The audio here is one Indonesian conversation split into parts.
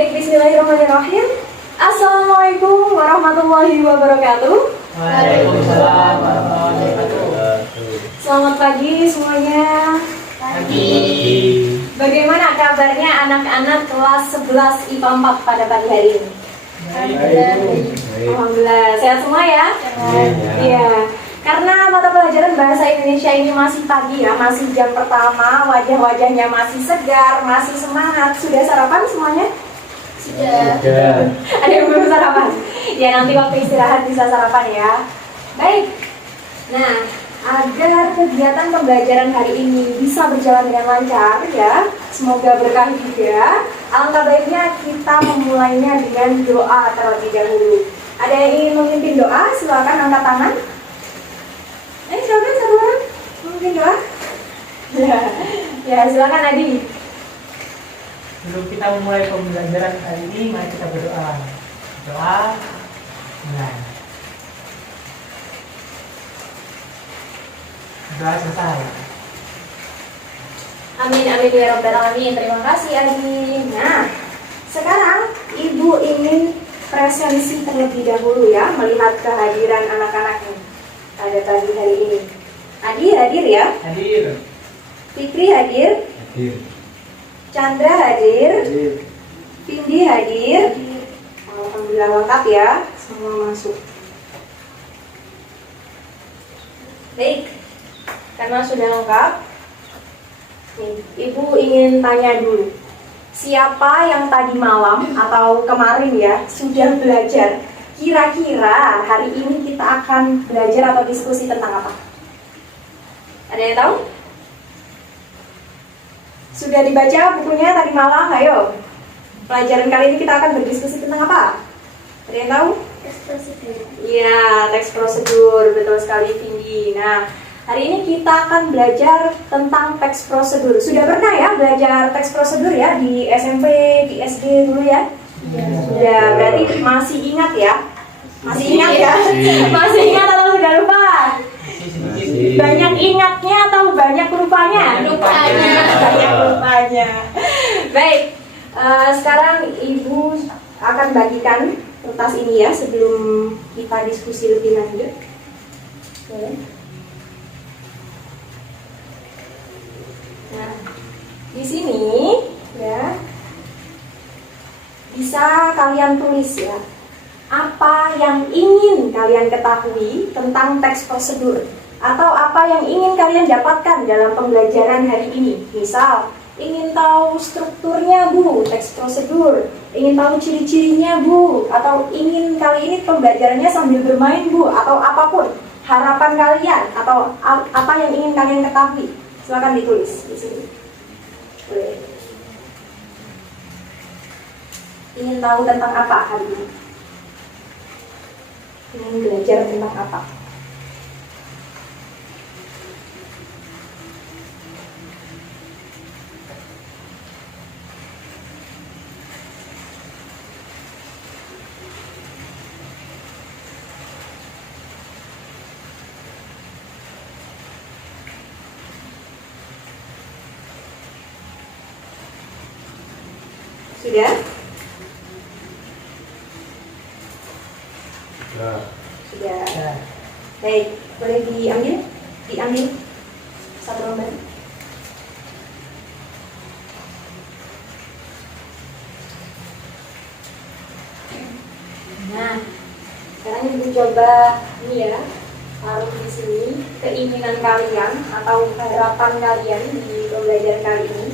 Baik, bismillahirrahmanirrahim. Assalamualaikum warahmatullahi wabarakatuh. Waalaikumsalam warahmatullahi wabarakatuh. Selamat pagi semuanya. Pagi. Bagaimana kabarnya anak-anak kelas 11 IPA 4 pada pagi hari ini? Alhamdulillah, sehat semua ya? Iya. Karena mata pelajaran bahasa Indonesia ini masih pagi ya, masih jam pertama, wajah-wajahnya masih segar, masih semangat. Sudah sarapan semuanya? Sudah. Ada yang belum sarapan? Ya, nanti waktu istirahat bisa sarapan ya. Baik. Nah, agar kegiatan pembelajaran hari ini bisa berjalan dengan lancar ya, semoga berkah juga. Alangkah baiknya kita memulainya dengan doa terlebih dahulu. Ada yang ingin memimpin doa? Silakan angkat tangan. Silakan satu orang memimpin doa. Ya, silakan Adi. Sebelum kita memulai pembelajaran hari ini, mari kita berdoa. Doa. Nah. Doa selesai. Amin, amin ya rabbal alamin. Terima kasih Adi. Nah, sekarang Ibu ingin presensi terlebih dahulu ya, melihat kehadiran anak-anak pada pagi hari ini. Adi hadir ya? Hadir. Fikri hadir? Hadir. Chandra hadir? Vindi hadir? Alhamdulillah lengkap ya, semua masuk. Baik, karena sudah lengkap, nih, Ibu ingin tanya dulu. Siapa yang tadi malam atau kemarin ya sudah belajar? Kira-kira hari ini kita akan belajar atau diskusi tentang apa? Ada yang tahu? Sudah dibaca bukunya tadi malam? Ayo. Pelajaran kali ini kita akan berdiskusi tentang apa? Ada yang tahu? Teks prosedur. Iya, teks prosedur. Betul sekali, Vindi. Nah, hari ini kita akan belajar tentang teks prosedur. Sudah pernah ya belajar teks prosedur ya di SMP, di SD dulu ya? Sudah, berarti masih ingat ya? Masih ingat ya? Masih ingat atau sudah lupa? Banyak ingatnya atau banyak lupanya? Banyak lupanya. Baik, sekarang Ibu akan bagikan kertas ini ya sebelum kita diskusi lebih lanjut. Nah, di sini ya bisa kalian tulis ya, apa yang ingin kalian ketahui tentang teks prosedur, atau apa yang ingin kalian dapatkan dalam pembelajaran hari ini. Misal, ingin tahu strukturnya Bu, teks prosedur, ingin tahu ciri-cirinya Bu, atau ingin kali ini pembelajarannya sambil bermain Bu, atau apapun harapan kalian, atau apa yang ingin kalian ketahui. Silakan ditulis di sini. Boleh. Ingin tahu tentang apa hari ini? Ingin belajar tentang apa? Sudah? Sudah. Baik, boleh diambil? Diambil satu lembar. Nah, sekarang Ibu coba ini ya, taruh di sini keinginan kalian atau harapan kalian di pembelajaran kali ini.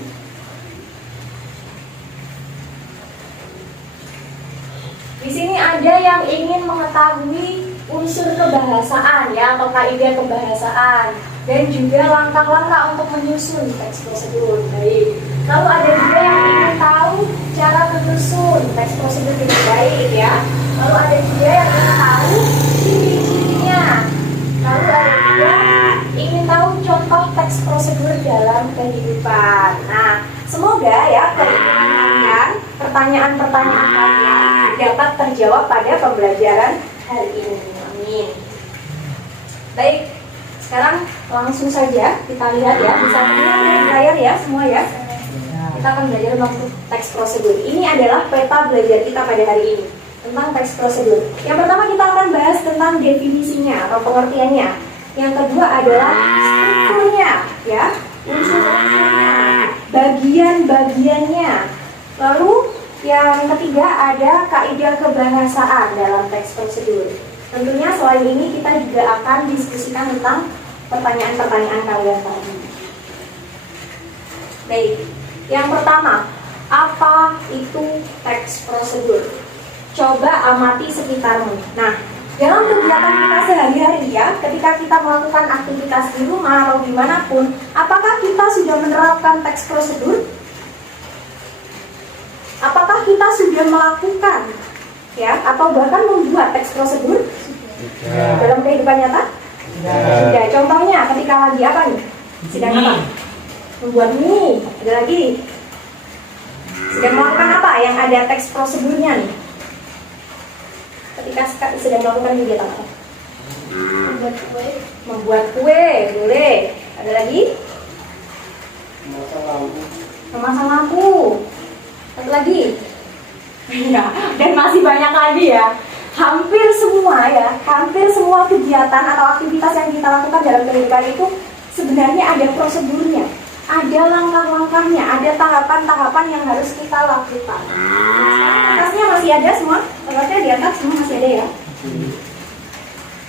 Di sini ada yang ingin mengetahui unsur kebahasaan ya, atau kaidah kebahasaan, dan juga langkah-langkah untuk menyusun teks prosedur. Baik. Lalu ada juga yang ingin tahu cara menyusun teks prosedur dengan baik ya. Lalu ada juga yang ingin tahu ciri-cirinya. Lalu ada juga ingin tahu contoh teks prosedur dalam kehidupan. Nah, semoga ya keinginan kalian, pertanyaan-pertanyaan kalian dapat terjawab pada pembelajaran hari ini. Amin. Baik, sekarang langsung saja kita lihat ya. Bisa lihat di layar ya semua ya. Kita akan belajar tentang teks prosedur. Ini adalah peta belajar kita pada hari ini tentang teks prosedur. Yang pertama kita akan bahas tentang definisinya atau pengertiannya. Yang kedua adalah strukturnya, ya, unsur-unsurnya, bagian-bagiannya. Lalu yang ketiga ada kaidah kebahasaan dalam teks prosedur. Tentunya selain ini kita juga akan diskusikan tentang pertanyaan-pertanyaan kalian tadi. Baik, yang pertama, apa itu teks prosedur? Coba amati sekitarmu. Nah, dalam kegiatan kita sehari-hari ya, ketika kita melakukan aktivitas di rumah atau dimanapun, apakah kita sudah menerapkan teks prosedur? Apakah kita sudah melakukan, ya, atau bahkan membuat teks prosedur dalam kehidupan nyata? Sudah. Contohnya, ketika lagi apa nih? Sedang apa? Membuat mie. Ada lagi. Sedang melakukan apa yang ada teks prosedurnya nih? Ketika sedang melakukan kegiatan apa? Membuat kue. Membuat kue, boleh. Ada lagi? Memasang lampu. Satu lagi. Ya, dan masih banyak lagi ya. Hampir semua ya, hampir semua kegiatan atau aktivitas yang kita lakukan dalam kehidupan itu sebenarnya ada prosedurnya, ada langkah-langkahnya, ada tahapan-tahapan yang harus kita lakukan. Kertasnya masih ada semua, kertasnya di atas semua masih ada ya.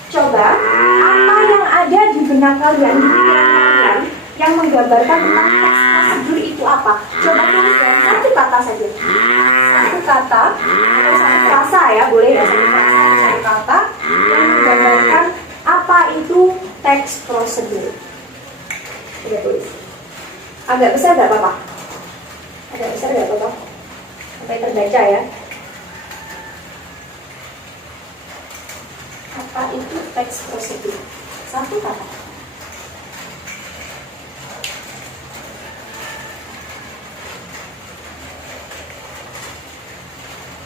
Coba apa yang ada di benak kalian, di pikiran kalian yang menggambarkan tentang teks prosedur itu apa? Coba tulis dalam satu kata saja. Satu kata atau satu frasa ya, boleh ya, satu frasa atau satu kata yang menggambarkan apa itu teks prosedur. Coba tulis. Agak besar gak apa-apa? Agak besar gak apa-apa? Sampai terbaca ya. Apa itu teks prosedur? Satu kata.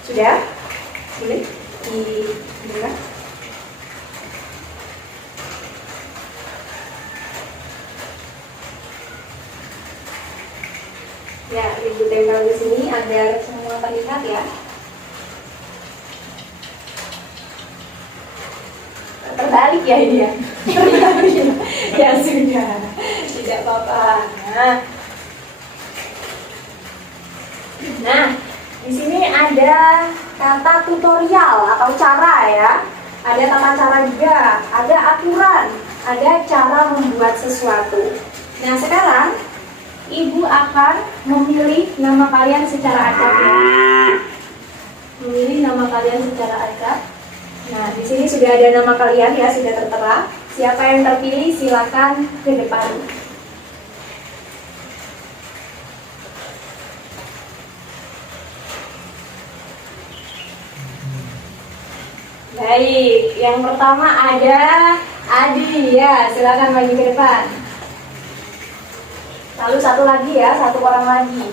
Sudah? Boleh didengar? Ya, Ibu tempel di sini agar semua terlihat ya. Terbalik ya ini ya. Terbalik ya. Ya sudah, tidak apa-apa. Nah, di sini ada kata tutorial atau cara ya. Ada tata cara juga, ada aturan, ada cara membuat sesuatu. Nah, sekarang Ibu akan memilih nama kalian secara acak ya. Memilih nama kalian secara acak. Nah, di sini sudah ada nama kalian ya, sudah tertera. Siapa yang terpilih silakan ke depan. Baik, yang pertama ada Adi ya, silakan maju ke depan. Lalu satu lagi ya, satu orang lagi.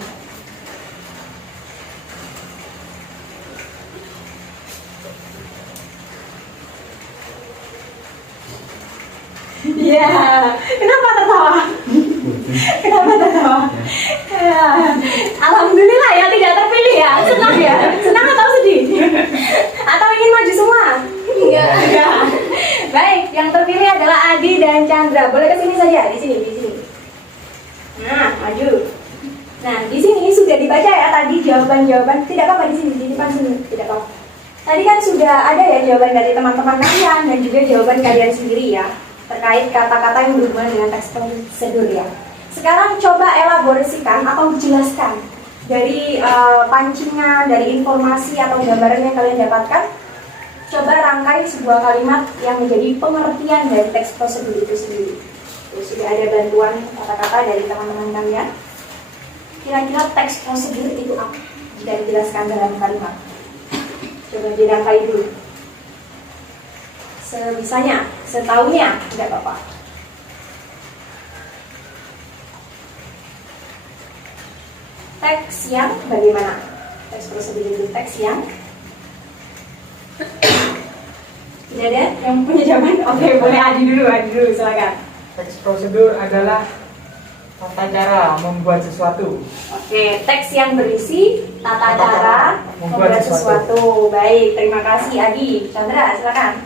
Iya, kenapa tertawa? Kenapa tertawa? Ya. Alhamdulillah ya tidak terpilih ya, senang ya, senang atau sedih? Atau ingin maju semua? Enggak. Baik, yang terpilih adalah Adi dan Chandra. Boleh ke sini saja, di sini. Nah, maju. Nah, di sini sudah dibaca ya tadi jawaban-jawaban. Tidak apa-apa di sini, di depan sini, tidak apa-apa. Tadi kan sudah ada ya jawaban dari teman-teman kalian dan juga jawaban kalian sendiri ya terkait kata-kata yang berhubungan dengan teks prosedur ya. Sekarang coba elaborasikan atau jelaskan dari pancingan, dari informasi atau gambaran yang kalian dapatkan. Coba rangkai sebuah kalimat yang menjadi pengertian dari teks prosedur itu sendiri. Sudah ada bantuan kata-kata dari teman-teman kalian. Kira-kira teks prosedur itu apa? Jika dijelaskan dalam kalimat. Coba dirangkai dulu. Sebisanya, setaunya, tidak apa-apa. Teks yang bagaimana? Teks prosedur itu teks yang tidak ada yang punya jawaban? Oke, boleh Adi dulu, silakan. Teks prosedur adalah Tata cara membuat sesuatu. Oke, teks yang berisi tata cara membuat sesuatu. Baik, terima kasih Adi. Chandra, silakan.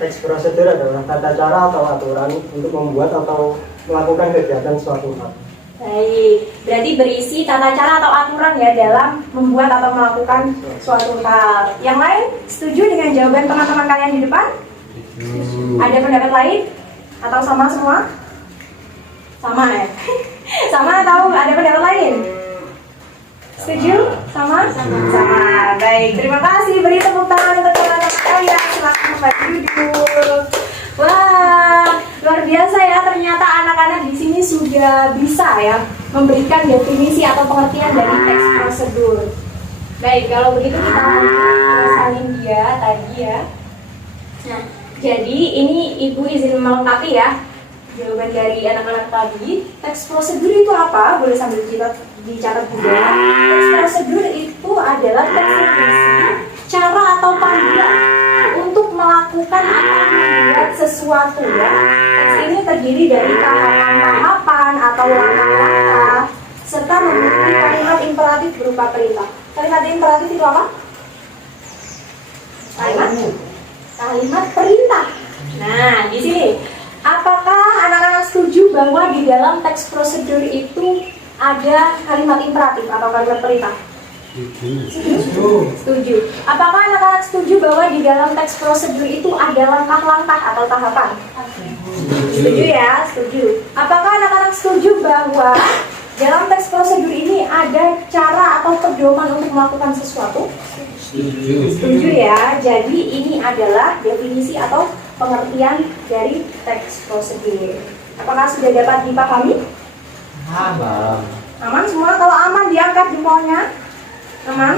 Teks prosedur adalah tata cara atau aturan untuk membuat atau melakukan kegiatan suatu hal. Baik, berarti berisi tata cara atau aturan ya dalam membuat atau melakukan suatu hal. Yang lain setuju dengan jawaban teman-teman kalian di depan? Ada pendapat lain? Atau sama semua? Sama ya? Sama atau ada pendapat lain? Setuju? Sama? Sama. Baik, terima kasih. Beri tepuk tangan untuk teman-teman kalian. Silakan kembali duduk. Wah, luar biasa ya. Ternyata anak-anak di sini sudah bisa ya memberikan definisi atau pengertian dari teks prosedur. Baik, kalau begitu kita lanjut dia tadi ya. Nah, jadi ini Ibu izin melengkapi ya jawaban dari anak-anak tadi. Teks prosedur itu apa? Boleh sambil dicatat juga. Teks prosedur itu adalah teks yang berisi cara atau panduan untuk melakukan atau membuat sesuatu ya. Teks ini terdiri dari tahapan-tahapan atau langkah-langkah serta memiliki kalimat imperatif berupa perintah. Kalimat imperatif itu apa? Kalimat perintah. Nah, di sini apakah anak-anak setuju bahwa di dalam teks prosedur itu ada kalimat imperatif atau kalimat perintah? Setuju. Apakah anak-anak setuju bahwa di dalam teks prosedur itu ada langkah-langkah atau tahapan? Setuju ya, setuju. Apakah anak-anak setuju bahwa dalam teks prosedur ini ada cara atau pedoman untuk melakukan sesuatu? Setuju ya. Jadi ini adalah definisi atau pengertian dari teks prosedur. Apakah sudah dapat dipahami? Aman. Aman semua? Kalau aman diangkat jempolnya. Aman?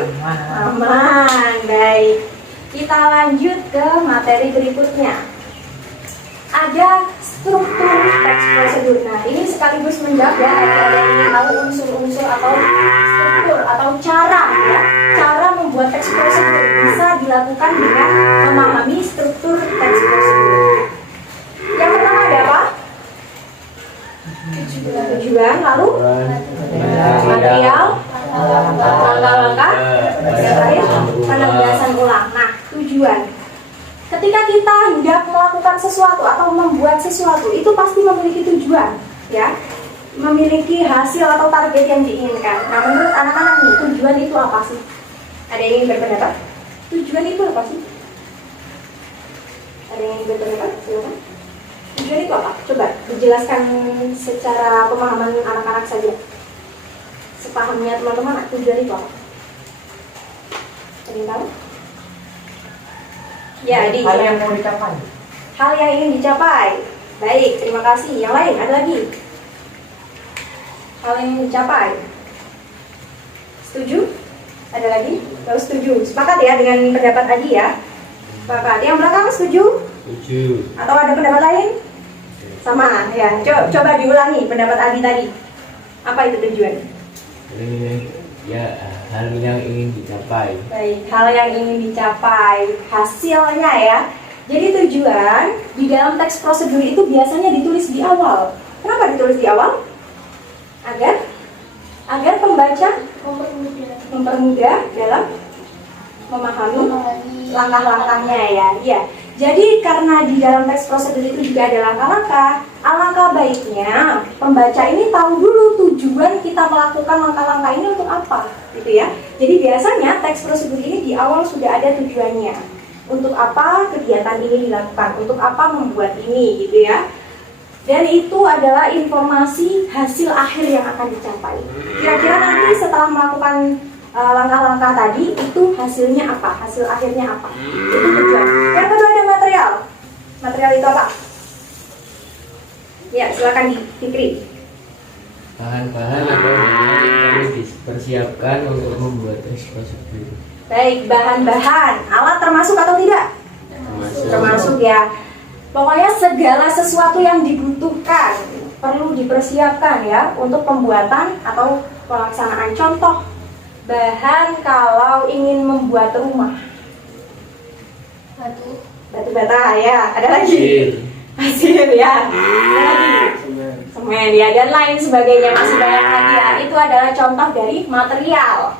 Aman. Baik. Kita lanjut ke materi berikutnya. Ada struktur teks prosedur. Nah, ini sekaligus menjawab ya, ada yang ingin tahu unsur-unsur atau struktur atau cara ya. Cara membuat teks prosedur bisa dilakukan dengan memahami struktur teks prosedur. Yang pertama ada apa? Tujuan, lalu material, langkah-langkah, penegasan ulang. Nah, tujuan. Ketika kita hendak melakukan sesuatu atau membuat sesuatu, itu pasti memiliki tujuan, ya, memiliki hasil atau target yang diinginkan. Nah, menurut anak-anak nih, tujuan itu apa sih? Ada yang ingin berpendapat? Tujuan itu apa sih? Ada yang ingin berpendapat? Silakan. Tujuan itu apa? Coba dijelaskan secara pemahaman anak-anak saja. Sepahamnya teman-teman, tujuan itu apa? Ada yang tahu? Ya, Adi. Hal yang mau dicapai. Hal yang ingin dicapai. Baik, terima kasih. Yang lain, ada lagi? Hal yang ingin dicapai. Setuju? Ada lagi? Kalau setuju, sepakat ya dengan pendapat Adi ya. Sepakat. Yang belakang setuju? Setuju. Atau ada pendapat lain? Sama ya. Coba diulangi pendapat Adi tadi. Apa itu tujuan? Ya, hal yang ingin dicapai. Baik, hal yang ingin dicapai, hasilnya ya. Jadi tujuan di dalam teks prosedur itu biasanya ditulis di awal. Kenapa ditulis di awal? Agar pembaca mempermudah dalam memahami langkah-langkahnya ya. Iya. Jadi karena di dalam teks prosedur itu juga ada langkah-langkah, alangkah baiknya pembaca ini tahu dulu tujuan kita melakukan langkah-langkah ini untuk apa, gitu ya. Jadi biasanya teks prosedur ini di awal sudah ada tujuannya. Untuk apa kegiatan ini dilakukan, untuk apa membuat ini, gitu ya. Dan itu adalah informasi hasil akhir yang akan dicapai. Kira-kira nanti setelah melakukan langkah-langkah tadi itu hasilnya apa? Hasil akhirnya apa? Itu tujuan. Yang kedua ada material. Material itu apa? Ya, silakan Fikri. Bahan-bahan atau hal yang perlu dipersiapkan untuk membuat teks prosedur. Baik, bahan-bahan. Alat termasuk atau tidak? Termasuk ya. Pokoknya segala sesuatu yang dibutuhkan perlu dipersiapkan ya untuk pembuatan atau pelaksanaan. Contoh bahan kalau ingin membuat rumah. Batu. Batu bata ya. Ada lagi? Pasir ya. Ada lagi? semen ya, dan lain sebagainya, masih banyak lagi ya. Itu adalah contoh dari material.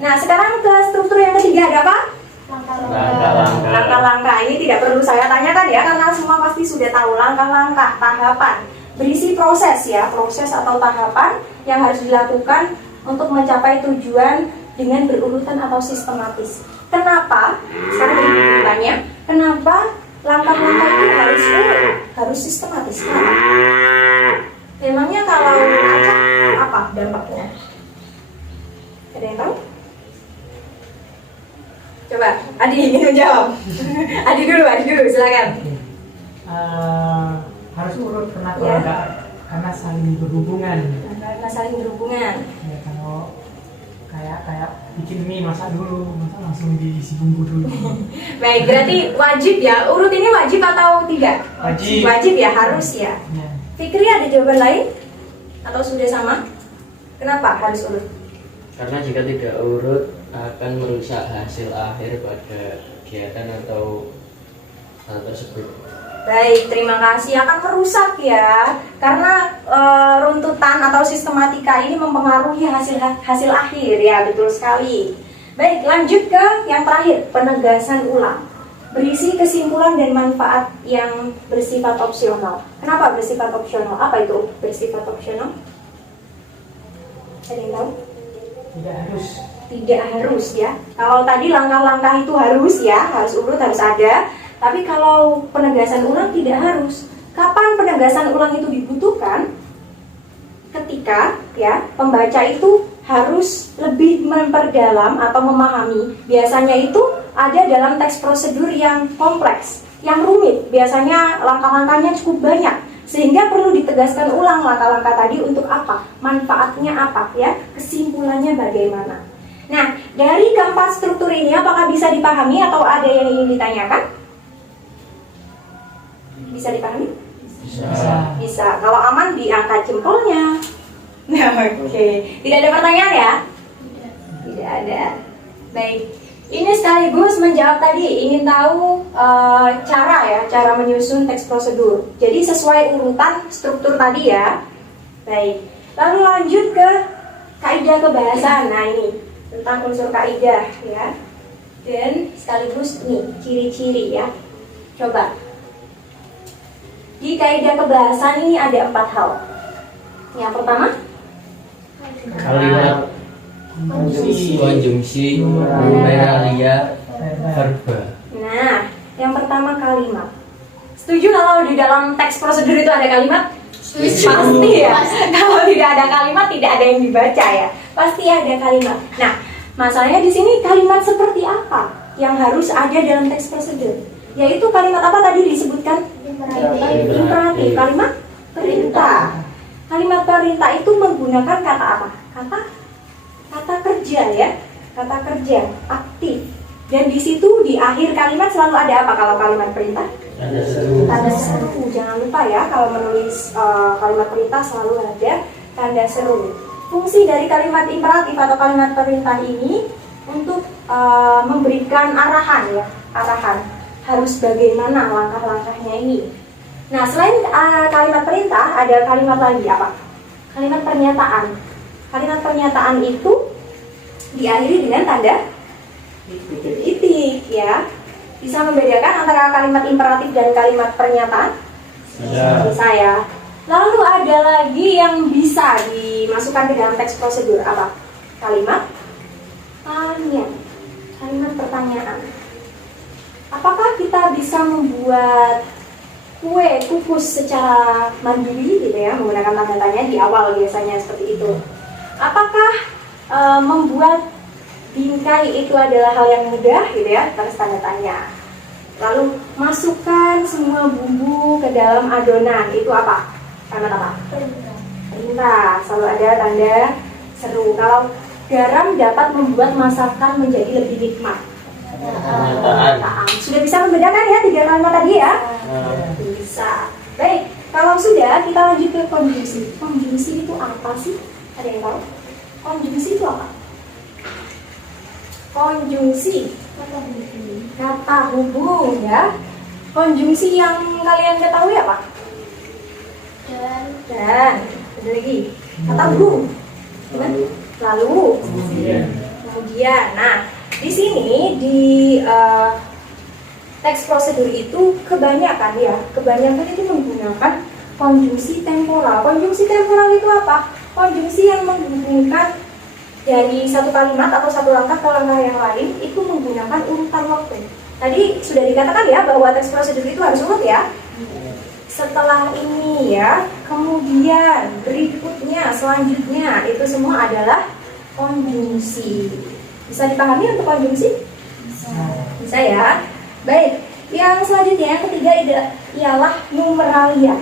Nah, sekarang ke struktur yang ketiga, ada apa? Langkah-langkah. Langkah-langkah ini tidak perlu saya tanyakan ya, karena semua pasti sudah tahu langkah-langkah, tahapan, berisi proses ya, proses atau tahapan yang harus dilakukan untuk mencapai tujuan dengan berurutan atau sistematis. Kenapa? Sekarang berikutnya, kenapa langkah-langkah itu harus urut, harus sistematis? Kenapa? Emangnya kalau acak apa dampaknya? Ada yang tahu? Coba, Adi ingin menjawab. Adi dulu, silakan. Harus urut kenapa Ya. enggak? Karena saling berhubungan. Karena saling berhubungan. Ya, kalau kayak bikin mie, masak dulu, masak langsung diisi bumbu dulu. Baik, berarti wajib ya. Urut ini wajib atau tidak? Wajib. Wajib ya, harus ya. Ya. Fikri ada jawaban lain? Atau sudah sama? Kenapa harus urut? Karena jika tidak urut akan merusak hasil akhir pada kegiatan atau hal tersebut. Baik, terima kasih. Akan merusak ya, karena runtutan atau sistematika ini mempengaruhi hasil akhir ya, betul sekali. Baik, lanjut ke yang terakhir, penegasan ulang. Berisi kesimpulan dan manfaat yang bersifat opsional. Kenapa bersifat opsional? Apa itu bersifat opsional? Ada yang tahu? Tidak harus. Tidak harus ya. Kalau tadi langkah-langkah itu harus ya, harus urut, harus ada. Tapi kalau penegasan ulang tidak harus. Kapan penegasan ulang itu dibutuhkan? Ketika ya pembaca itu harus lebih memperdalam atau memahami. Biasanya itu ada dalam teks prosedur yang kompleks, yang rumit. Biasanya langkah-langkahnya cukup banyak, sehingga perlu ditegaskan ulang langkah-langkah tadi untuk apa, manfaatnya apa ya, kesimpulannya bagaimana. Nah, dari keempat struktur ini apakah bisa dipahami atau ada yang ingin ditanyakan? Bisa dipahami? Bisa. Bisa. Kalau aman diangkat jempolnya. Nah, oke. Tidak ada pertanyaan ya? Tidak ada. Baik. Ini sekaligus menjawab tadi, ingin tahu cara menyusun teks prosedur. Jadi sesuai urutan struktur tadi ya. Baik. Lalu lanjut ke kaidah kebahasaan. Nah ini tentang unsur kaidah ya. Dan sekaligus nih ciri-ciri ya. Coba. Di kaidah kebahasaan ini ada 4 hal. Yang pertama, Kalimat konjungsi, numeralia, verba. nah, yang pertama kalimat. Setuju kalau di dalam teks prosedur itu ada kalimat? Setuju. Pasti ya. Kalau tidak ada kalimat, tidak ada yang dibaca ya. Pasti ada kalimat. Nah, masalahnya di sini kalimat seperti apa yang harus ada dalam teks prosedur? Yaitu kalimat apa tadi disebutkan? Imperatif. Kalimat perintah. Kalimat perintah itu menggunakan kata apa? Kata kerja ya. Kata kerja, aktif. Dan di situ di akhir kalimat selalu ada apa kalau kalimat perintah? Tanda seru. Tanda seru. Jangan lupa ya, kalau menulis kalimat perintah selalu ada tanda seru. Fungsi dari kalimat imperatif atau kalimat perintah ini untuk memberikan arahan ya, arahan harus bagaimana langkah-langkahnya ini. Nah, selain kalimat perintah, ada kalimat lagi apa? Kalimat pernyataan. Kalimat pernyataan itu diakhiri dengan tanda titik ya. Bisa membedakan antara kalimat imperatif dan kalimat pernyataan? Bisa ya. Lalu ada lagi yang bisa dimasukkan ke dalam teks prosedur apa? Kalimat tanya. Kalimat pertanyaan. Apakah kita bisa membuat kue kukus secara mandiri gitu ya, menggunakan tanda tanya di awal biasanya seperti itu? Apakah membuat bingkai itu adalah hal yang mudah gitu ya, terus tanda tanya. Lalu masukkan semua bumbu ke dalam adonan, itu apa? Kalimat apa? Perintah. Selalu ada tanda seru. Kalau garam dapat membuat masakan menjadi lebih nikmat. Pernyataan. Sudah bisa membedakan ya 3 kalimat tadi ya? Bisa. Baik, kalau sudah kita lanjut ke konjungsi. Konjungsi itu apa sih? Ada yang tahu? Konjungsi itu apa? Konjungsi kata hubung ya. Konjungsi yang kalian ketahui apa? Dan ada lagi kata bu. Lalu. Kemudian. Nah, di sini di teks prosedur itu kebanyakan itu menggunakan konjungsi temporal. Konjungsi temporal itu apa? Konjungsi yang menghubungkan dari satu kalimat atau satu langkah ke langkah yang lain itu menggunakan urutan waktu. Tadi sudah dikatakan ya bahwa teks prosedur itu harus urut ya. Setelah ini ya, kemudian berikutnya, selanjutnya itu semua adalah konjungsi. Bisa dipahami untuk konjungsi? Bisa ya. Baik, yang selanjutnya yang ketiga ialah numeralia.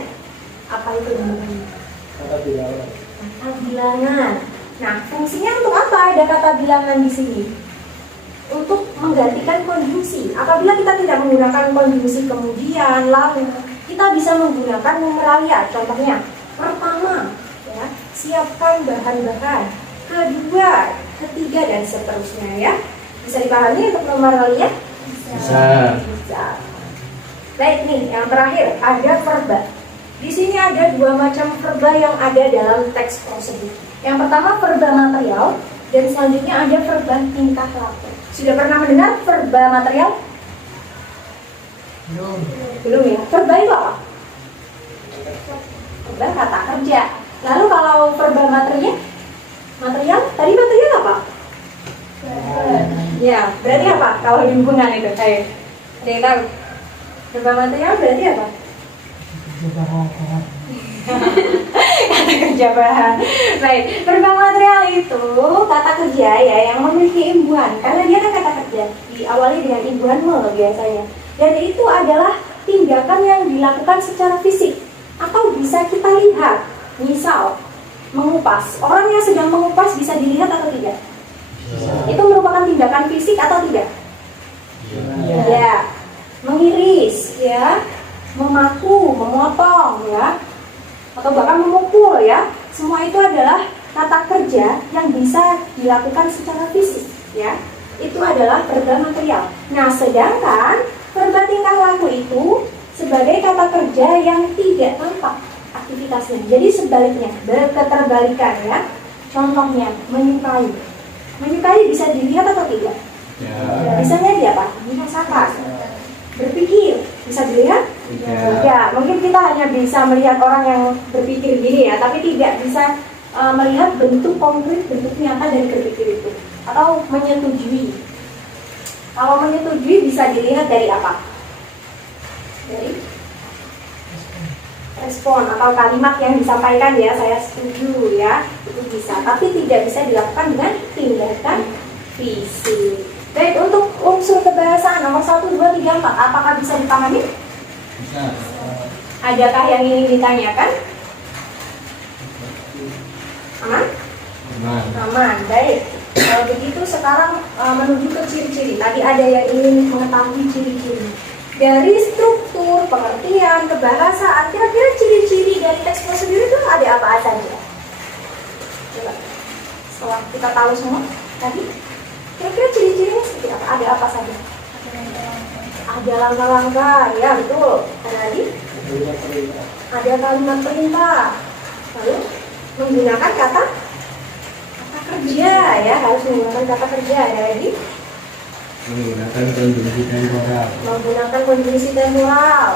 Apa itu numeralia? Kata bilangan. Kata bilangan. Nah, fungsinya untuk apa ada kata bilangan di sini? Untuk menggantikan konjungsi. Apabila kita tidak menggunakan konjungsi kemudian, lalu, kita bisa menggunakan numeralia. Contohnya, pertama, ya, siapkan bahan-bahan. Kedua, ketiga, dan seterusnya ya. Bisa dipahami untuk numeralia? Bisa. Baik nih, yang terakhir ada verba. Di sini ada dua macam verba yang ada dalam teks prosedur. Yang pertama verba material dan selanjutnya ada verba tingkah laku. Sudah pernah mendengar verba material? Belum. Belum ya. Verba itu apa? Verba kata kerja. Lalu kalau verba material? Tadi material apa? Ya, berarti apa? Kalau di hubungan itu, ada yang tahu? Verba material berarti apa? Kata kerja bahan. Baik, verba material itu kata kerja ya yang memiliki imbuhan. Karena dia kan kata kerja diawali dengan imbuhan me biasanya. Dan itu adalah tindakan yang dilakukan secara fisik atau bisa kita lihat. Misal mengupas. Orang yang sedang mengupas bisa dilihat atau tidak? Itu merupakan tindakan fisik atau tidak? Ya. Mengiris ya, memaku, memotong ya, atau bahkan memukul ya. Semua itu adalah kata kerja yang bisa dilakukan secara fisik ya. Itu adalah verba material. Nah, sedangkan verba tingkah laku itu sebagai kata kerja yang tidak tampak aktivitasnya. Jadi sebaliknya, berketerbalikan ya. Contohnya, menyukai. Menyukai bisa dilihat atau tidak? Ya. Bisanya dia apa? Dirasakan. Berpikir, bisa dilihat? Ya, mungkin kita hanya bisa melihat orang yang berpikir gini ya, tapi tidak bisa melihat bentuk konkret, bentuk nyata dari berpikir itu. Atau menyetujui. Kalau menyetujui bisa dilihat dari apa? Dari respon atau kalimat yang disampaikan ya, saya setuju ya, itu bisa. Tapi tidak bisa dilakukan dengan tindakan fisik. Baik, untuk unsur kebahasaan nomor 1, 2, 3, 4 apakah bisa dipahami? Bisa. Adakah yang ingin ditanyakan? Aman? Aman, baik. Kalau begitu sekarang menuju ke ciri-ciri. Tadi ada yang ingin mengetahui ciri-ciri. Dari struktur, pengertian, kebahasaan, kira-kira ciri-ciri dari teks prosedur itu ada apa saja? Coba, setelah kita tahu semua tadi, kira-kira ciri-cirinya seperti apa? Ada apa saja? Ada langkah-langkah, ya betul. Ada lagi? Ada kalimat perintah. Lalu menggunakan kata kerja ya, harus menggunakan kata kerja. Ada lagi? Menggunakan konjungsi temporal. Menggunakan konjungsi temporal.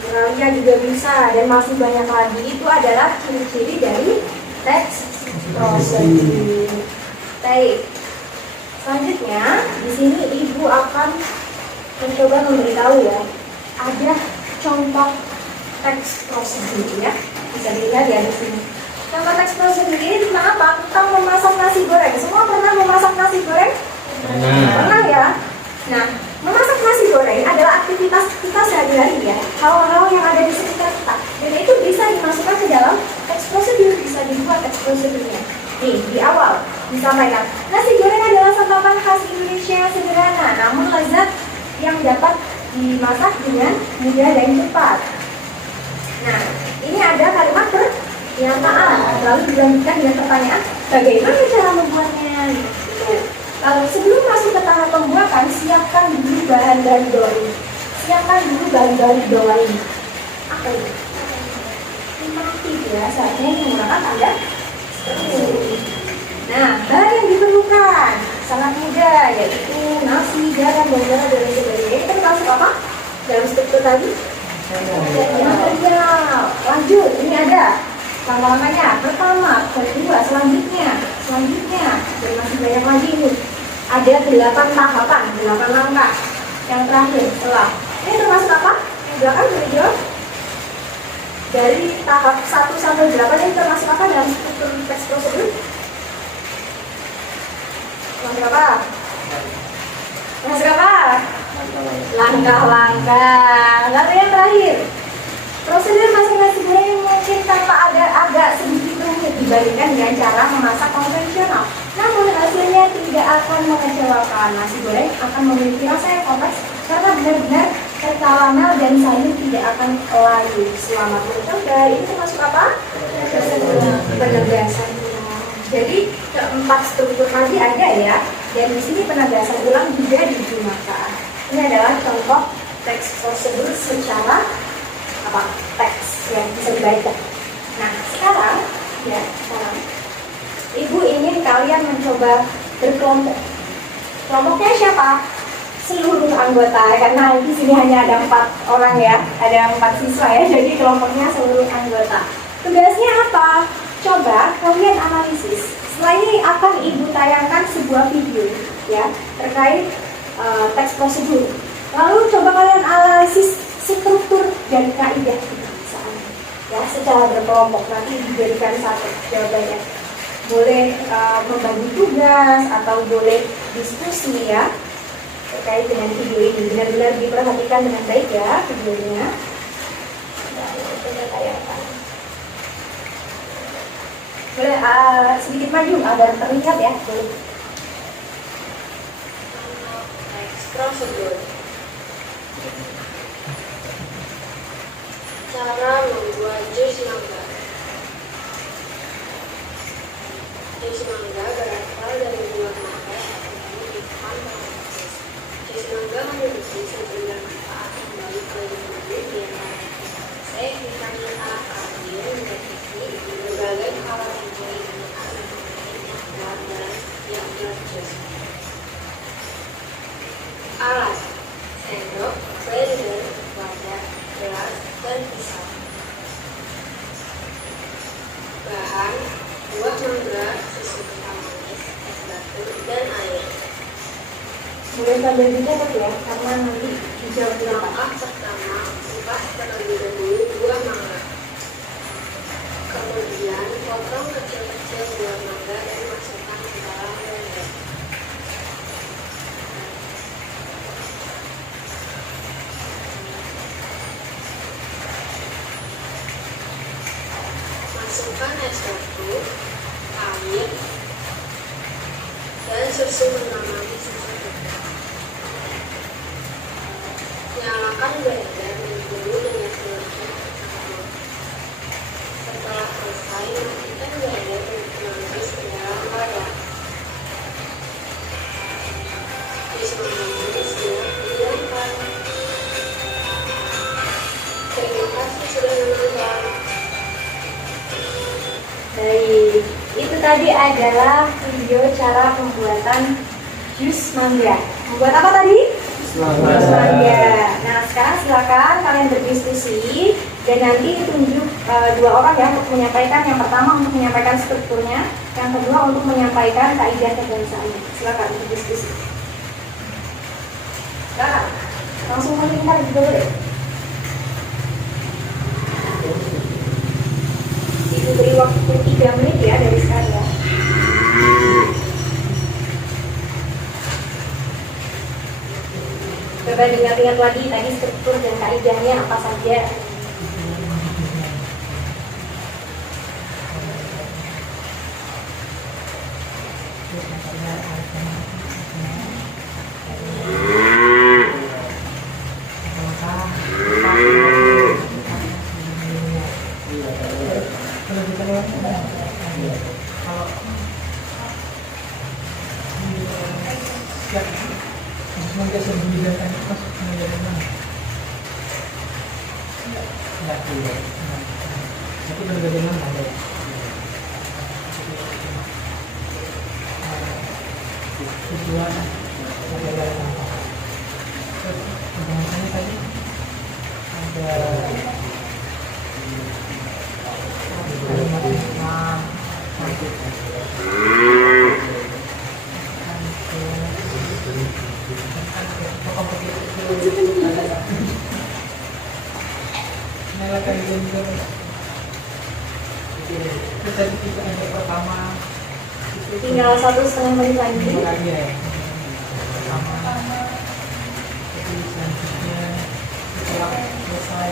Numeralia juga bisa, dan masih banyak lagi. Itu adalah ciri-ciri dari teks prosedur. Baik. Selanjutnya, di sini ibu akan mencoba memberitahu ya, ada contoh teks prosedur ya. Bisa dilihat ya di sini. Contoh teks prosedur ini tentang apa? Tentang memasak nasi goreng. Semua pernah memasak nasi goreng? Pernah ya. Nah, memasak nasi goreng adalah aktivitas kita sehari-hari ya. Hal-hal yang ada di sekitar kita. Dan itu bisa dimasukkan ke dalam teks prosedur, bisa dibuat teks prosedurnya. Nih, di awal disampaikan, nasi goreng adalah santapan khas Indonesia yang sederhana, namun lezat yang dapat dimasak dengan mudah dan cepat. Nah, ini ada kalimat pernyataan, lalu dilanjutkan dengan pertanyaan, bagaimana cara membuatnya? Gitu. Lalu sebelum masuk ke tahap pembuatan, siapkan dulu bahan-bahan doa ini. Siapkan dulu bahan-bahan doa ini. Apa itu? biasanya menggunakan tanda struktur. Nah, bahan yang diperlukan sangat mudah, yaitu nasi, garam, bawang dan lain sebagainya. Kita termasuk apa dalam struktur tadi? Material. Lanjut, ini ada langkah-langkahnya. Pertama, kedua, selanjutnya, dan masih banyak lagi ini. Ada 8 tahapan, 8 langkah. Yang terakhir setelah ini termasuk apa? Yang belakang boleh jawab. Dari tahap 1 sampai 8 ini termasuk apa dalam struktur teks prosedur? Termasuk apa? Termasuk apa? Langkah-langkah. Lalu yang terakhir, prosedur masak nasi goreng mungkin tanpa agak sedikit rumit dibandingkan dengan cara memasak konvensional. Namun hasilnya tidak akan mengecewakan. Nasi goreng akan memiliki rasa yang kompleks karena benar-benar terkaramel dan sayur tidak akan layu. Selamat mencoba. Ini termasuk apa? Penegasan ulang. Jadi keempat struktur tadi ada ya. Dan di sini penegasan ulang juga digunakan. Ini adalah contoh teks prosedur secara teks yang bisa dibaca. Nah, sekarang Ibu ingin kalian mencoba berkelompok. Kelompoknya siapa? Seluruh anggota, karena di sini hanya ada 4 orang ya, ada 4 siswa ya, jadi kelompoknya seluruh anggota. Tugasnya apa? Coba kalian analisis. Setelah ini akan Ibu tayangkan sebuah video ya terkait teks prosedur. Lalu coba kalian analisis struktur dan kaidah kebahasaan ya secara berkelompok, nanti dijadikan satu jawabannya. Boleh membagi tugas atau boleh diskusi ya terkait dengan video ini. Benar-benar diperhatikan dengan baik ya videonya. Boleh sedikit maju agar terlihat ya. Boleh. Prosedur. Cara membuat jus mangga. Jus mangga berasal dari buah mangga atau ikan proses. Jus mangga memiliki sejumlah manfaat yang baik bagi tubuh yang baik vitamin A, kalium, dan gizi, berbagai hal yang baik dalam yang jus. Alat: sendok, blender, wadah, gelas, dan pisau. Bahan: buah mangga, susu kental manis, es batu, dan air. Boleh sambil dicatat ya, karena nanti dijawab berapa. Langkah pertama, kupas terlebih dahulu buah mangga. Kemudian potong kecil-kecil buah mangga dan masukkan ke dalam blender. Masukkan es batu, air, dan susu menemani susu kental. Nyalakan blender dulu dengan seluruhnya tersebut. Setelah selesai, matikan blender untuk menulis ke dalam wadah. Jus mangga siap digunakan. Terima kasih sudah menonton. Baik, itu tadi adalah video cara pembuatan jus mangga. Membuat apa tadi? Jus mangga. Nah, sekarang silakan kalian berdiskusi dan nanti tunjuk 2 orang ya untuk menyampaikan. Yang pertama untuk menyampaikan strukturnya, yang kedua untuk menyampaikan kaidah kebahasaannya. Silakan berdiskusi. Silakan. Langsung mengincar juga boleh. Ibu beri waktu 3 menit ya dari sekarang ya. Coba diingat-ingat lagi tadi struktur dan kaidahnya apa saja. Tapi berbeda dengan ada ya. Tujuan ada apa? Pembahasannya tadi ada kalimat Islam, menyalakan gender. Terus tadi kita ada pertama itu Tinggal 1,5 menit lagi. lagi ya. Pertama jadi selanjutnya setelah selesai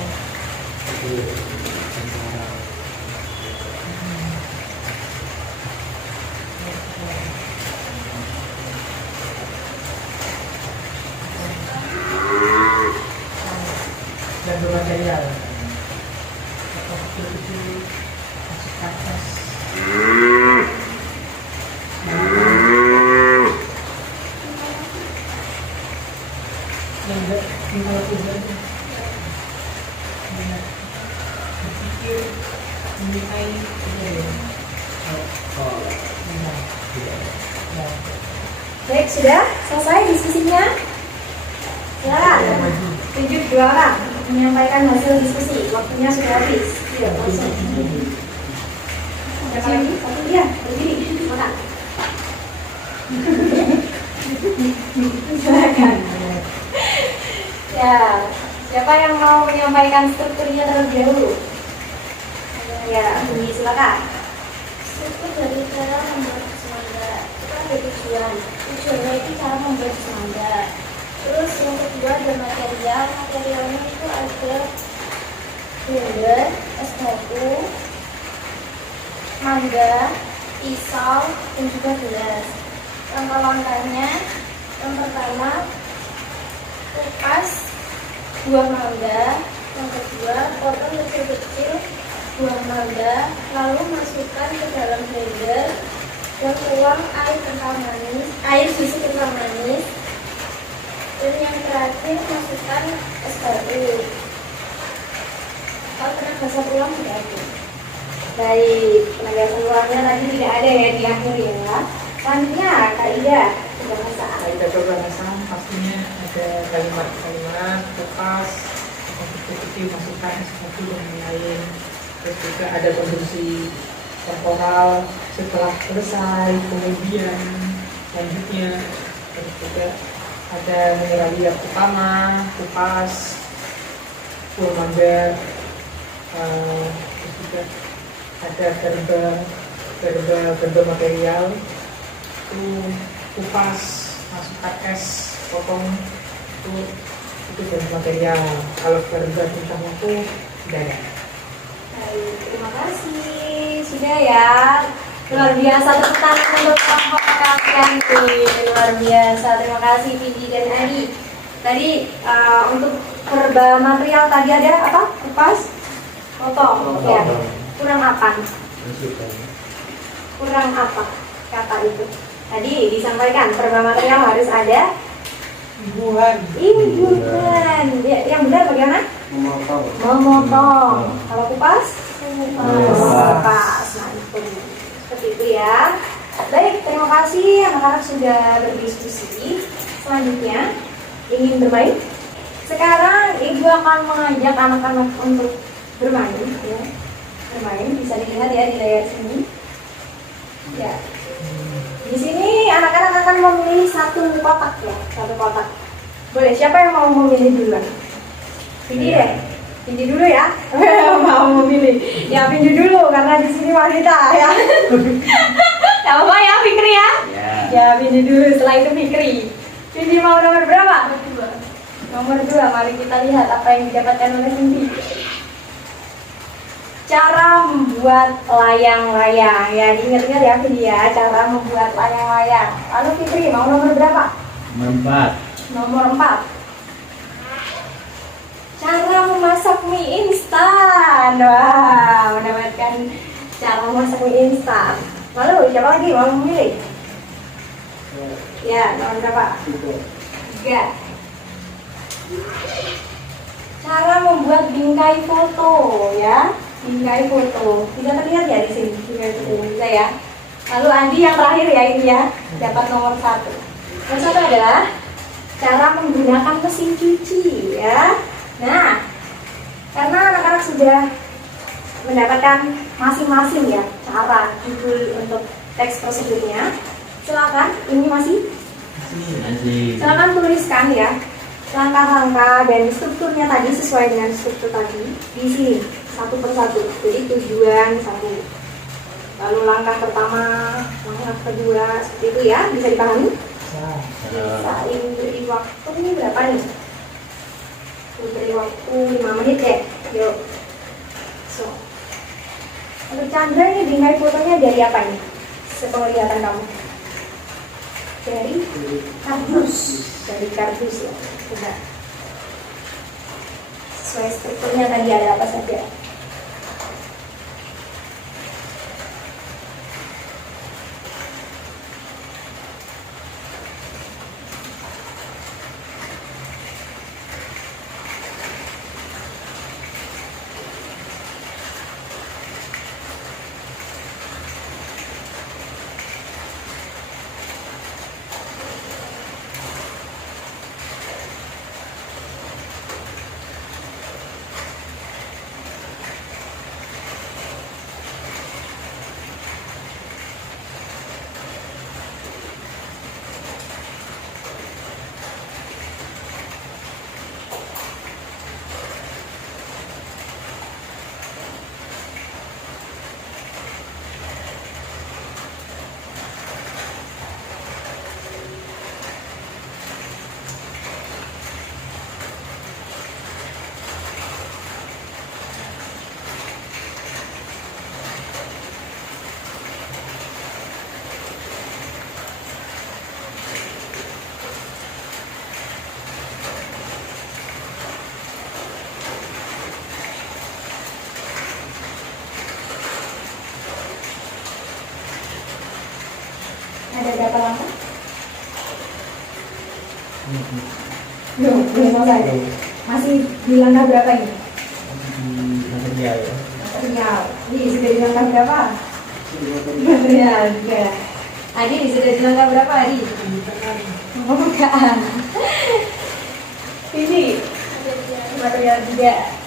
dan bermaterial atau kecil-kecil masuk ke atas yang enggak tinggal tujuan berpikir menilai kejadian Baik, sudah selesai diskusinya? Silakan. Tunjuk 2 orang menyampaikan hasil diskusi. Waktunya sudah habis. Tidak langsung. Siapa lagi? Satu dia berdiri. Silakan. Silakan. Ya, siapa yang mau menyampaikan strukturnya terlebih dahulu? Ya, Bumi, silakan. Struktur dari cara membuat semangga itu ada tujuannya itu cara membuat semangga. Terus yang kedua ada materialnya itu ada blender, es batu, mangga, pisau, dan juga gelas. Langkah-langkahnya yang pertama kupas buah mangga, yang kedua potong kecil-kecil buah mangga, lalu masukkan ke dalam blender dan tuang air susu kental manis, dan yang terakhir masukkan es batu. Kalau penegasan ulang tidak ada. Baik, penegasan ulangnya tadi tidak ada ya di akhir ya. Selanjutnya, Kak Ida, kebahasaan. Kaidah kebahasaan pastinya ada kalimat-kalimat kupas, kecil-kecil masukkan satu dan lain. Terus juga ada konstruksi temporal setelah selesai, kemudian selanjutnya terus juga ada menilai yang pertama, kupas, buah mangga, terus juga ada verba material, itu kupas, masukkan es, potong, itu verba material. Kalau verba tentang waktu tidak ada. Baik, terima kasih. Sudah ya. Luar biasa, tepuk tangan untuk kelompok kalian nih. Luar biasa. Terima kasih Vindi dan Adi. Tadi untuk verba material tadi ada apa? Kupas, potong. Ya. Kurang apa? Kurang apa kata itu? Tadi disampaikan verba material harus ada Imbuhan. Ya, yang benar bagaimana? Memotong. Kalau kupas? Kupas. Nah, itu. Seperti itu ya. Baik, terima kasih anak-anak sudah berdiskusi. Selanjutnya, ingin bermain? Sekarang Ibu akan mengajak anak-anak untuk bermain ya. Bermain, bisa dilihat ya di layar sini. Ya. Di sini anak-anak akan memilih satu kotak ya, satu kotak. Boleh, siapa yang mau memilih duluan? Vindi deh, Vindi dulu ya. Mau memilih? Ya Vindi dulu karena di sini wanita ya. Gak apa ya Fikri ya? Ya Vindi dulu, setelah itu Fikri. Vindi mau nomor berapa? Nomor 2. Mari kita lihat apa yang didapatkan oleh Vindi. Cara membuat layang-layang ya, diingat-ingat ya Vindi ya, cara membuat layang-layang. Lalu Fikri mau nomor berapa? Nomor 4. Cara memasak mie instan. Wah, mendapatkan cara memasak mie instan. Lalu siapa lagi mau memilih? Ya, nomor berapa? 3. Cara membuat bingkai foto ya. bingkai foto. Bisa terlihat ya di sini bingkai foto, bisa ya. Lalu Andi yang terakhir ya ini ya, dapat nomor 1. Nomor 1 adalah cara menggunakan mesin cuci ya. Nah, karena anak-anak sudah mendapatkan masing-masing ya cara judul untuk teks prosedurnya, silakan ini masih silakan tuliskan ya langkah-langkah dan strukturnya tadi sesuai dengan struktur tadi di sini satu persatu. Jadi tujuan 1, lalu langkah pertama, langkah kedua, seperti itu ya, bisa dipahami? Bisa. Ini beri waktu ini berapa nih? Beri waktu 5 menit deh. Yuk. So, untuk Chandra ini bingkai fotonya dari apa nih? Sepenglihatan kamu? Dari kardus. Dari kardus ya. Sudah. Sesuai strukturnya tadi ada apa saja? Ada berapa langkah? Belum selesai. Masih di langkah berapa ini? Material. Material. Ini sudah di langkah berapa? Material juga. Adi sudah di langkah berapa Adi? Bukan. Ini material juga.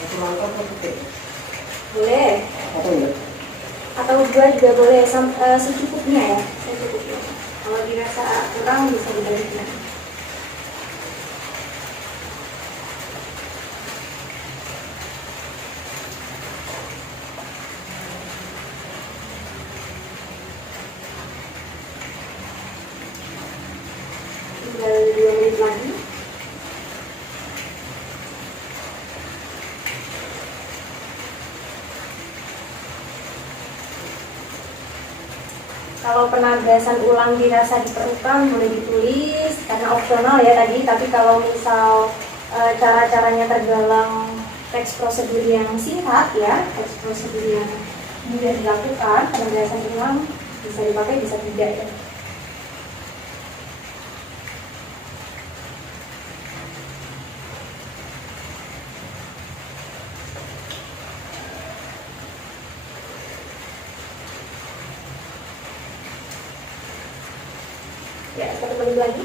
Satu langkah atau petik? Boleh. Atau enggak? Atau 2 juga boleh, secukupnya ya, secukupnya. Kalau dirasa kurang bisa dibalikkan. Tinggal 2 menit lagi. Kalau penugasan ulang dirasa diperlukan boleh ditulis karena opsional ya tadi, tapi kalau misal cara-caranya tergalang teks prosedur yang singkat ya, teks prosedur yang mudah dilakukan, penugasan ulang bisa dipakai bisa tidak ya. Ya, 1 menit lagi.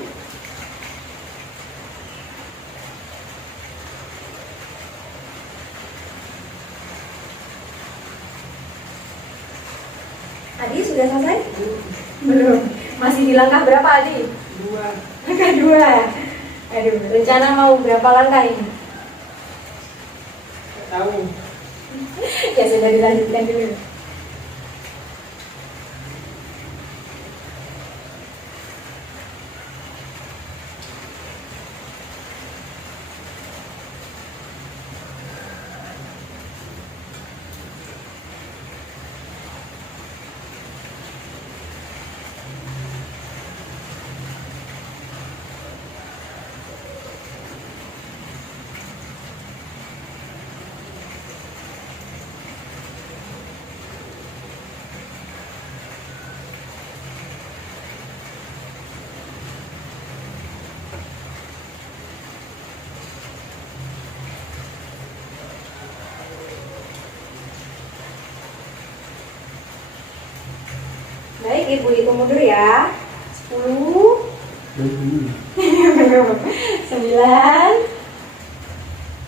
Adi sudah selesai? Belum. Masih di langkah berapa Adi? 2. Langkah 2. Aduh, rencana mau berapa langkah ini? Tahu. Ya sudah dilanjutkan dulu. Ibu hitung mundur ya. 10 9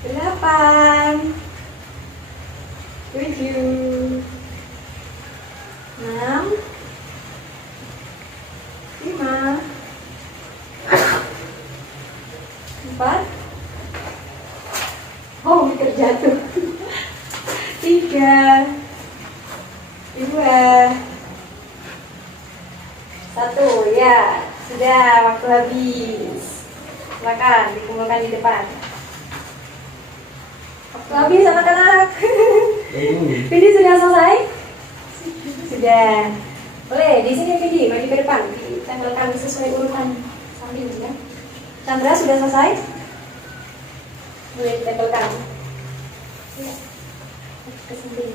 8 7 6 5 4 oh mikir jatuh 3 2 1 ya sudah waktu habis. Silakan dikumpulkan di depan. Waktu habis anak-anak. Vidi sudah selesai? Sudah. Boleh di sini Vidi maju ke depan, ditempelkan sesuai urutan samping ya. Chandra sudah selesai? Boleh ditempelkan. Ya. Ke samping.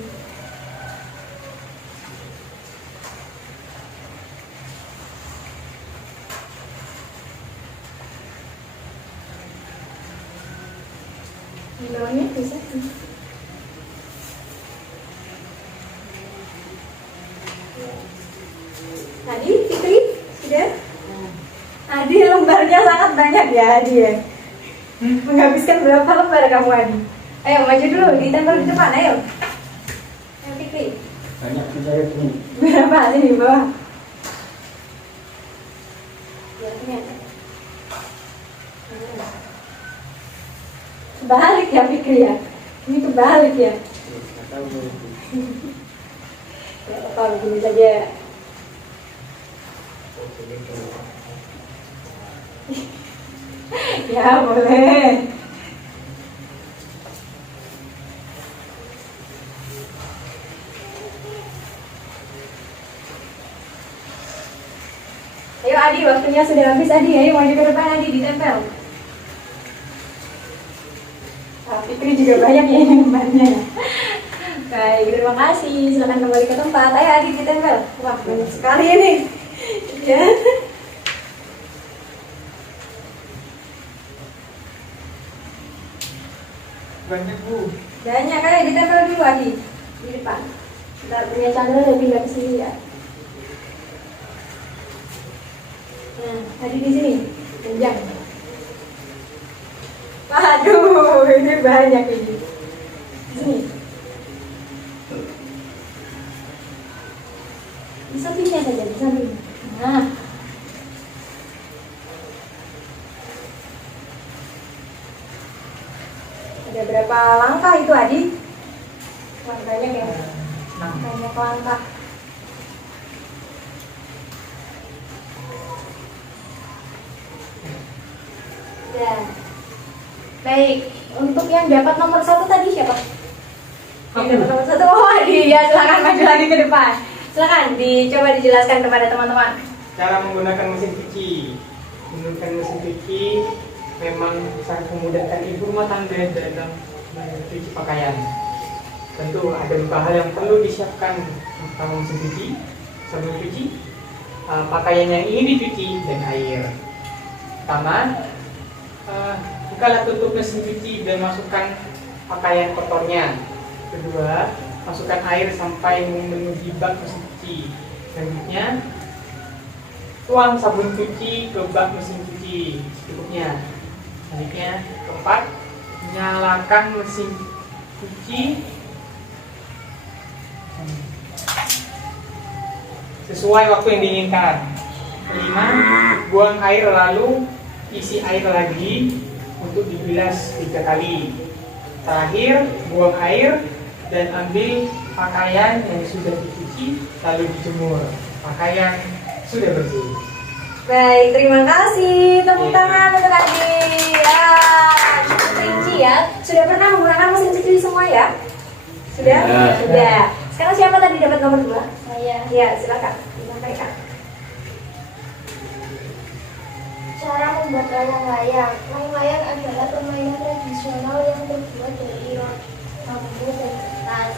Di bawahnya bisa. Adi, Fitri, sudah? Adi lembarnya sangat banyak ya Adi ya. Menghabiskan berapa lembar kamu Adi? Ayo maju dulu, ditempel di depan, ayo. Ayo Fitri. Banyak saya ini. Berapa sini di bawah? Ya, ini ada. Kebalik ya Fikri ya. Ini kebalik ya. Ya apa begini saja. Ya boleh. Ayo Adi, waktunya sudah habis Adi. Ayo maju ke depan Adi, ditempel. Fikri juga banyak ya ini lembarnya. Baik, terima kasih. Silakan kembali ke tempat. Ayo Adi ditempel. Wah banyak sekali ini. Ya. Banyak Bu. Banyak ayo ditempel dulu Adi di depan. Kita punya Chandra dan pindah ke sini ya. Nah, Adi di sini. Panjang. Aduh, ini banyak ini. Sini. Di sampingnya saja, di samping. Nah. Ada berapa langkah itu, Adi? Wah, banyak ya. Banyak langkah. Ya. Baik, untuk yang dapat nomor 1 tadi siapa? Yang dapat nomor 1, oh Adi, ya silakan maju lagi ke depan. Silakan dicoba dijelaskan kepada teman-teman. Cara menggunakan mesin cuci. Menggunakan mesin cuci memang sangat memudahkan ibu rumah tangga dalam mencuci pakaian. Tentu ada beberapa hal yang perlu disiapkan tentang mesin cuci. Sebelum cuci, pakaian yang ingin dicuci dan air. Pertama, bukalah tutup mesin cuci dan masukkan pakaian kotornya. Kedua, masukkan air sampai memenuhi bak mesin cuci. Selanjutnya, tuang sabun cuci ke bak mesin cuci secukupnya. Selanjutnya, keempat, nyalakan mesin cuci sesuai waktu yang diinginkan. Kelima, buang air lalu isi air lagi untuk dibilas 3 kali. Terakhir, buang air dan ambil pakaian yang sudah dicuci lalu dijemur. Pakaian sudah bersih. Baik, terima kasih. Tepuk tangan untuk Adi. Ya, cukup rinci ya. Sudah pernah menggunakan mesin cuci semua ya? Sudah? Ya. Sudah. Sekarang siapa tadi dapat nomor 2? Saya. Ya, silakan disampaikan. Cara membuat layang-layang. Layang-layang adalah permainan tradisional yang terbuat dari bambu dan kertas.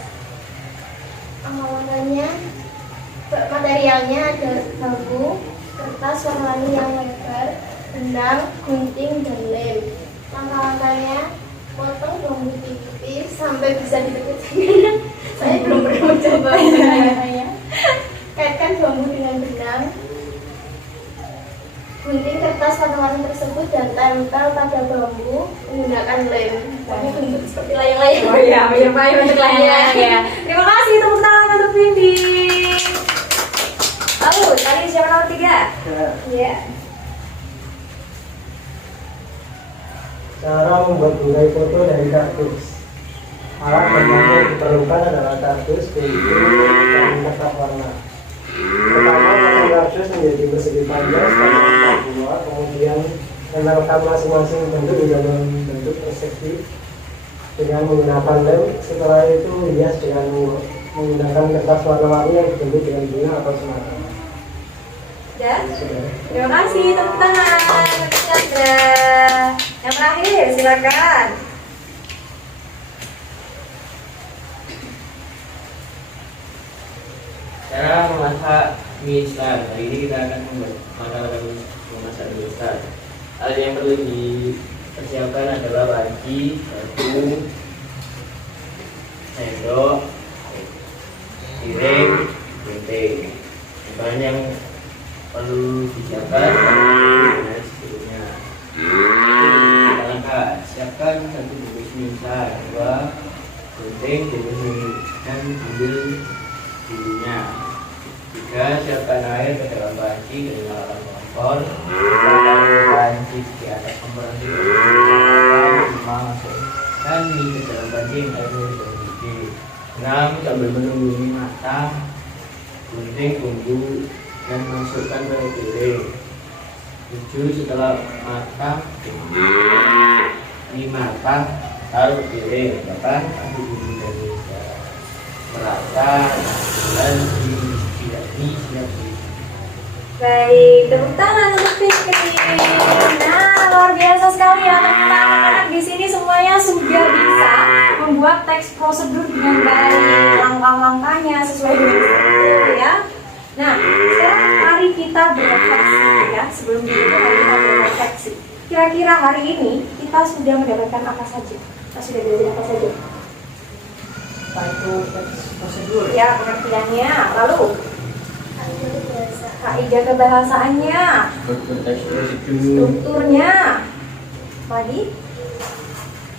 Materialnya ada bambu, kertas warna yang lebar, benang, gunting, dan lem. Langkah-langkahnya, potong bambu tipis sampai bisa dipetik. Saya belum pernah mencoba. Kaitkan bambu dengan benang. Gunting kertas warna-warni tersebut dan tempel pada bambu menggunakan lem. Tapi bentuk seperti layang-layang. Oh iya, menyerupai bentuk layang ya. Terima kasih tepuk tangan untuk Vindi. Lalu, tadi siapa nomor 3? Ya, Iya. cara membuat bingkai foto dari kardus. Alat dan bahan yang diperlukan adalah kardus, gunting, dan kertas warna. Pertama, potong kardus menjadi persegi panjang sepanjang 42, kemudian menempelkan masing-masing bentuk di dalam bentuk persegi dengan menggunakan lem. Setelah itu hias dengan menggunakan kertas warna-warni yang dibentuk dengan bunga atau semacam. Dan Sudah. terima kasih, tepuk tangan untuk Chandra. Yang terakhir, silakan. Cara memasak mie instan. Hari ini kita akan memasak mie instan. Hal yang perlu dipersiapkan adalah panci, batu, sendok, piring, gunting. Bahan yang perlu disiapkan dengan sebelumnya. Langkah siapkan 1 bungkus mie instan, 2 gunting, dan ambil bumbunya. 3. Siapkan air ke dalam panci dan nyalakan kompor. Letakkan panci di atas kompor nanti. 5. Masukkan mie ke dalam panci yang airnya sudah mendidih. 6. Sambil menunggu mie matang, gunting bumbu dan masukkan ke piring. 7. Setelah matang, mie matang, taruh ke piring. 8. Aduk bumbu dan mie merata dan tidak mie siap. Baik, tepuk tangan untuk Fikri. Nah, luar biasa sekali ya anak-anak di sini semuanya sudah bisa membuat teks prosedur dengan baik, langkah-langkahnya sesuai dengan struktur ya. Nah, sekarang mari kita berefleksi ya. Sebelum itu mari kita berefleksi. Kira-kira hari ini kita sudah mendapatkan apa saja? Kita sudah belajar apa saja? Satu prosedur. Ya, pengertiannya. Lalu kaidah kebahasaannya, strukturnya, tadi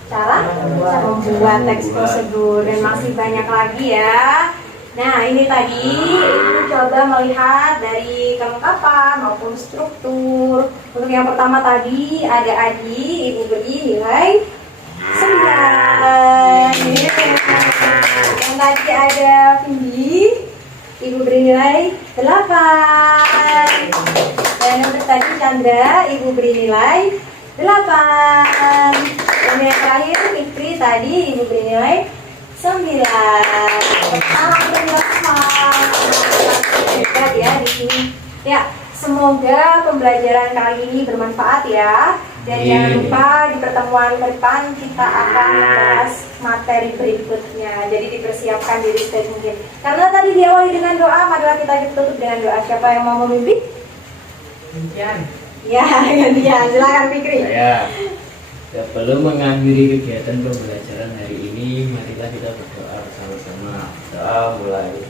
cara membuat teks prosedur dan masih banyak lagi ya. Nah ini tadi Ibu coba melihat dari kelengkapan maupun struktur. Untuk yang pertama tadi ada Adi, Ibu beri nilai 9. Yang tadi ada Vindi, Ibu beri nilai 8. Dan untuk tadi Chandra, Ibu beri nilai 8. Dan yang terakhir Fikri tadi Ibu beri nilai 9. Hebat ya di sini. Ya, semoga pembelajaran kali ini bermanfaat ya. Dan jangan lupa di pertemuan ke depan kita akan membahas materi berikutnya. Jadi dipersiapkan diri sedikit mungkin. Karena tadi diawali dengan doa, maka kita tutup dengan doa. Siapa yang mau memimpin? Demikian. Ya, gantian. Silakan Fikri. Saya sebelum mengakhiri kegiatan pembelajaran hari ini, marilah kita berdoa bersama-sama. Doa mulai.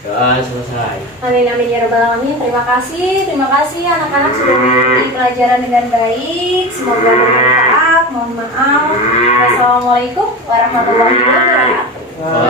Doa selesai. Amin amin ya rabbal alamin. Terima kasih anak-anak sudah mengikuti pelajaran dengan baik. Semoga bermanfaat. Mohon maaf. Wassalamualaikum warahmatullahi wabarakatuh.